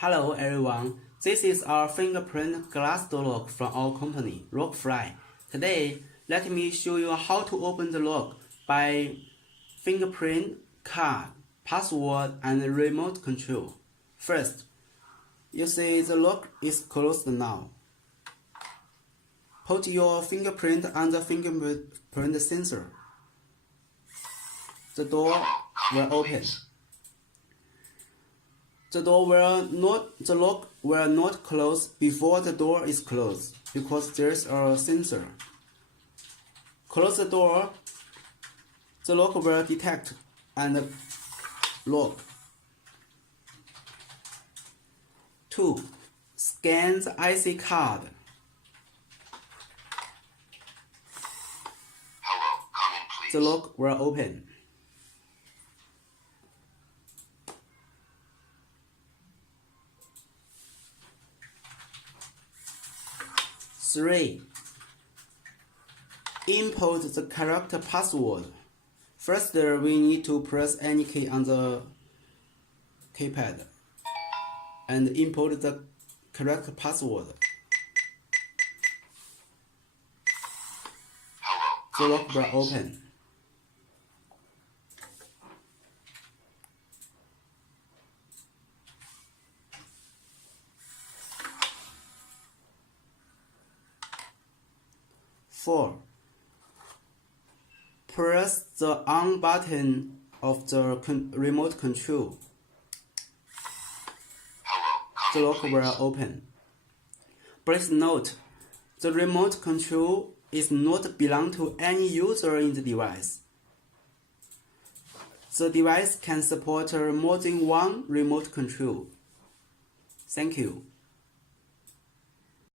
Hello everyone, this is our fingerprint glass door lock from our company, Rockfly. Today, let me show you how to open the lock by fingerprint, card, password, and remote control. First, you see the lock is closed now. Put your fingerprint on the fingerprint sensor. The door will open. The lock will not close before the door is closed because there's a sensor. Close the door, the lock will detect and lock. 2. Scan the IC card. Hello, come in, please. The lock will open. 3. Input the correct password. First, we need to press any key on the keypad and input the correct password. Hello, The lock will open. 4. Press the on button of the remote control. Hello, The lock will open. Please note, the remote control is not belong to any user in the device. The device can support more than one remote control. Thank you.